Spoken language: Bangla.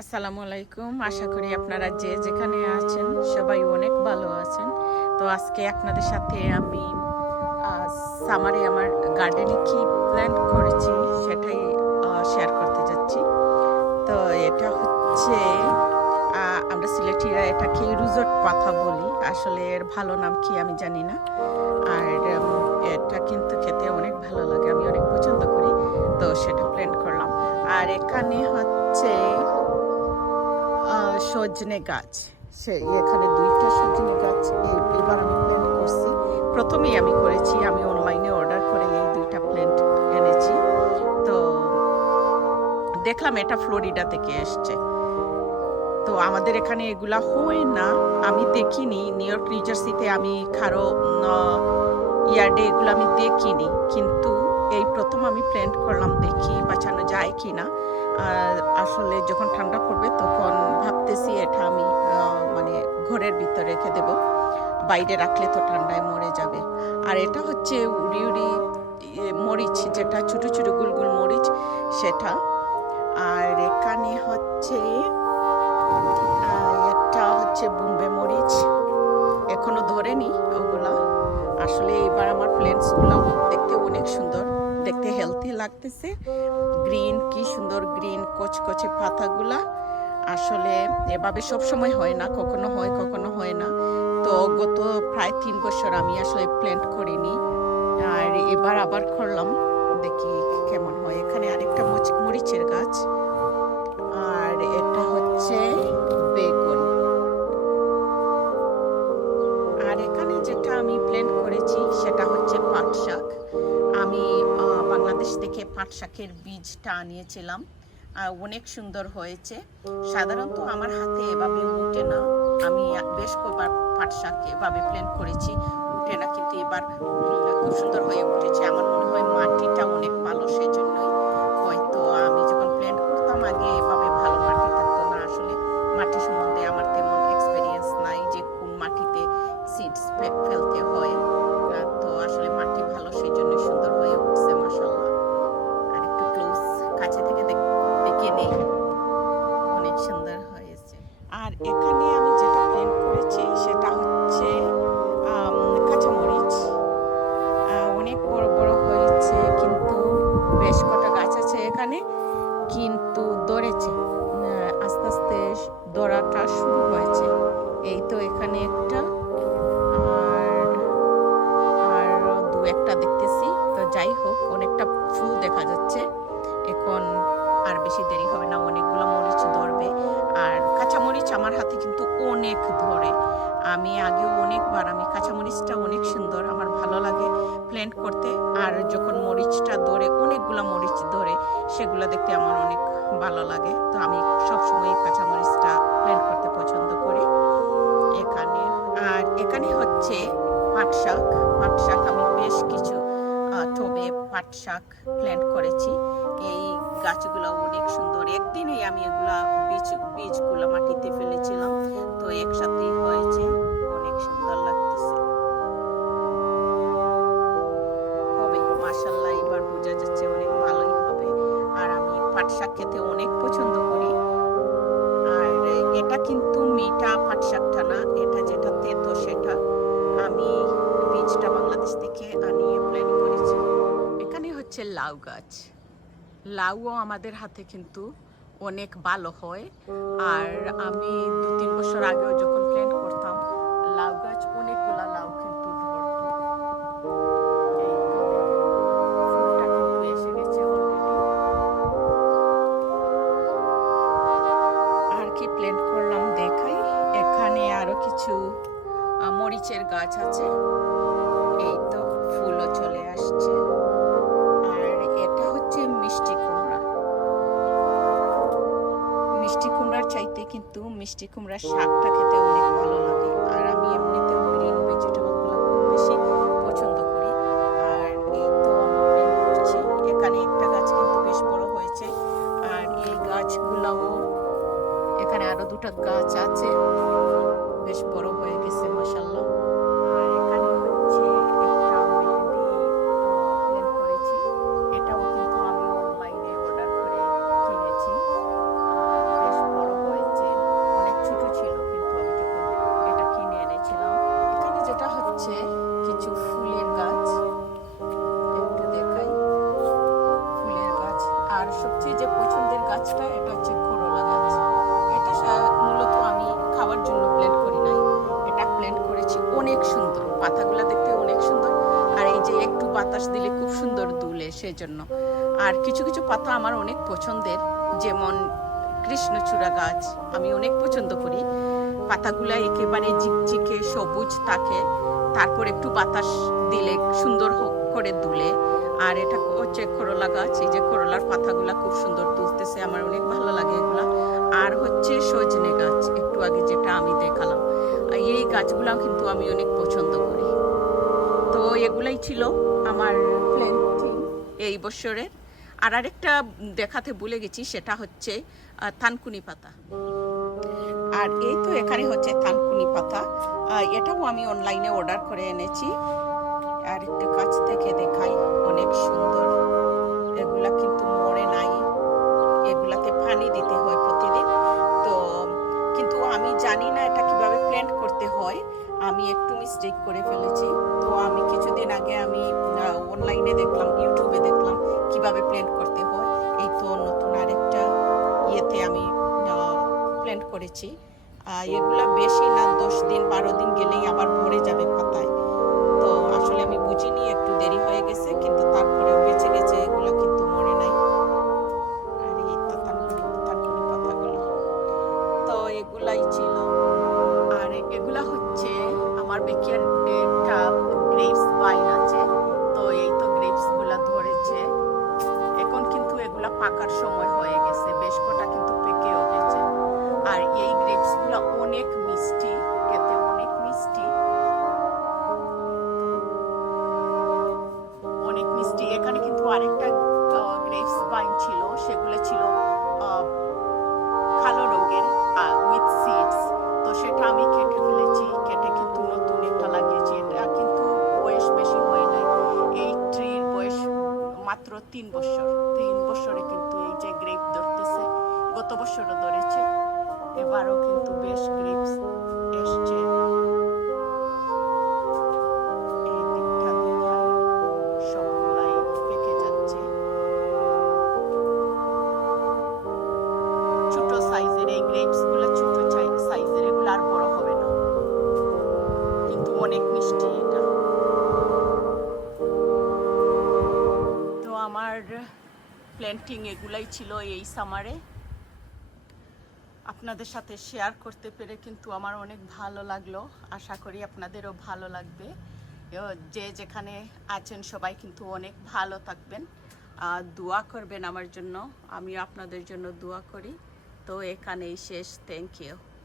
আসসালামু আলাইকুম। আশা করি আপনারা যে যেখানে আছেন সবাই অনেক ভালো আছেন। তো আজকে আপনাদের সাথে আমি সামারে আমার গার্ডেনে কি প্ল্যান্ট করেছি সেটাই শেয়ার করতে যাচ্ছি। তো এটা হচ্ছে আমরা সিলেটিরা এটাকে রুজট পাতা বলি। আসলে এর ভালো নাম কি আমি জানি না। আর এটা কিন্তু খেতে অনেক ভালো লাগে। আমি অনেক পছন্দ করি। তো সেটা প্ল্যান্ট করলাম। আর এখানে হচ্ছে সজনে গাছ। সে এখানে দুইটা সজনে গাছ। এবার আমি প্ল্যান্ট করছি। প্রথমেই আমি করেছি, আমি অনলাইনে অর্ডার করে এই দুইটা প্ল্যান্ট এনেছি। তো দেখলাম এটা ফ্লোরিডা থেকে এসছে। তো আমাদের এখানে এগুলা হয় না। আমি দেখিনি। নিউ ইয়র্ক নিউ জার্সিতে আমি খারো ইয়ার্ডে এগুলো আমি দেখিনি। কিন্তু এই প্রথম আমি প্ল্যান্ট করলাম দেখি বাঁচানো যায় কি না আসলে যখন ঠান্ডা পড়বে তখন মানে ঘরের ভিতরে রেখে দেব। বাইরে রাখলে তো ঠান্ডায় মরে যাবে। আর এটা হচ্ছে উড়ি উড়ি মরিচ, যেটা ছোট ছোট গুলগুল মরিচ, সেটা। আর এখানে হচ্ছে এটা হচ্ছে বোম্বে মরিচ। এখনও ধরেনি ওগুলা। আসলে এবার আমার প্লেন্টসগুলো দেখতে অনেক সুন্দর। দেখতে হেলদি লাগতেছে। গ্রিন, কি সুন্দর গ্রিন, কচকচে পাতাগুলা। আসলে এভাবে সব সময় হয় না, কখনো হয় কখনো হয় না। তো গত প্রায় তিন বছর আমি আসলে প্ল্যান্ট করিনি। আর এবার আবার করলাম, দেখি কেমন হয়। এখানে আরেকটা মরিচের গাছ। আর এটা হচ্ছে বেগুন। আর এখানে যেটা আমি প্ল্যান করেছি, সেটা হচ্ছে পাট শাক। আমি বাংলাদেশ থেকে পাট শাকের বীজটা আনিয়েছিলাম। অনেক সুন্দর হয়েছে। সাধারণত আমার হাতে এভাবে উঠে না। আমি বেশ কয়েকবার পাট শাক এভাবে প্ল্যান করেছি, উঠে না, কিন্তু এবার খুব সুন্দর হয়ে উঠেছে। আমার মনে হয় মাটিটা অনেক ভালো, সেজন্যই হয়তো আমি যখন প্ল্যান করতাম, আগে এভাবে ভালো মাটি থাকতো না। আসলে মাটি সম্বন্ধে আমার মরিচটা অনেক সুন্দর, আমার ভালো লাগে প্ল্যান্ট করতে। আর যখন মরিচটা ধরে, অনেকগুলো মরিচ ধরে, সেগুলো দেখতে আমার অনেক ভালো লাগে। তো আমি সবসময় এই কাঁচা মরিচটা প্ল্যান্ট করতে পছন্দ করি। এখানে, আর এখানে হচ্ছে পাট শাক। পাট শাক আমি বেশ কিছু টবে পাট শাক প্ল্যান্ট করেছি। এই গাছগুলো অনেক সুন্দর। একদিনেই আমি এগুলা বীজ, বীজগুলো মাটিতে ফেলেছিলাম। তো একসাথেই হয়েছে। অনেক সুন্দর শাক খেতে অনেক পছন্দ করি। আর এটা কিন্তু মিঠা পাট শাকটা না এটা যেটা তেতো সেটা আমি বীজটা বাংলাদেশ থেকে আনিয়ে প্ল্যান করেছি। এখানে হচ্ছে লাউ গাছ। লাউও আমাদের হাতে কিন্তু অনেক ভালো হয়। আর আমি দু তিন বছর আগেও যখন প্ল্যান মিষ্টি কুমড়ার শাকটা খেতে অনেক ভালো লাগে। আর আমি এমনিতেও গ্রিন ভেজিটেবলগুলো খুব বেশি পছন্দ করি। আর এই তো করছি। এখানে একটা গাছ কিন্তু বেশ বড় হয়েছে। আর এই গাছগুলাও, এখানে আরও দুটা গাছ আছে। গাছটা এটা হচ্ছে করলা গাছ। এটা মূলত আমি খাওয়ার জন্য প্ল্যান্ট করি নাই। এটা প্ল্যান্ট করেছি অনেক সুন্দর। পাতাগুলো দেখতে অনেক সুন্দর। আর এই যে একটু বাতাস দিলে খুব সুন্দর দুলে সেজন্য। আর কিছু কিছু পাতা আমার অনেক পছন্দের, যেমন কৃষ্ণচূড়া গাছ আমি অনেক পছন্দ করি। পাতাগুলা একেবারে ঝিকঝিকে সবুজ থাকে। তারপর একটু বাতাস দিলে সুন্দর করে দুলে। আর এটা হচ্ছে করলা গাছ। এই যে করলার পাতাগুলা খুব সুন্দর তুলতেছে, আমার অনেক ভালো লাগে এগুলা। আর হচ্ছে সজনে গাছ, একটু আগে যেটা আমি দেখালাম। এই গাছগুলাও কিন্তু আমি অনেক পছন্দ করি। তো এগুলাই ছিল আমার প্ল্যান্টিং এই বছরের আর আরেকটা দেখাতে ভুলে গেছি, সেটা হচ্ছে থানকুনি পাতা। আর এই তো এখানে হচ্ছে থানকুনি পাতা। এটাও আমি অনলাইনে অর্ডার করে এনেছি। আর একটু কাছ থেকে দেখাই অনেক সুন্দর। এগুলা কিন্তু মরে নাই। এগুলাতে পানি দিতে হয় প্রতিদিন। তো, কিন্তু আমি জানি না এটা কীভাবে প্ল্যান্ট করতে হয়। আমি একটু মিস্টেক করে ফেলেছি। তো আমি কিছুদিন আগে আমি অনলাইনে দেখলাম ইউটিউবে দেখলাম কীভাবে প্ল্যান্ট করতে হয়। এই তো নতুন আরেকটা ইয়েতে আমি প্ল্যান্ট করেছি। এগুলা বেশি না, দশ দিন, বারো দিন গেলেই আবার ভরে যাবে পাতায়। তিন বছর, তিন বছরে কিন্তু এই যে গ্রেপ ধরতেছে, গত বছরও ধরেছে, এবারও কিন্তু বেশ গ্রেপস প্ল্যান্টিং এগুলাই ছিল এই সামারে আপনাদের সাথে শেয়ার করতে পেরে কিন্তু আমার অনেক ভালো লাগল। আশা করি আপনাদেরও ভালো লাগবে। যে যেখানে আছেন সবাই কিন্তু অনেক ভালো থাকবেন। দোয়া করবেন আমার জন্য। আমিও আপনাদের জন্য দোয়া করি। তো এখানেই শেষ। Thank you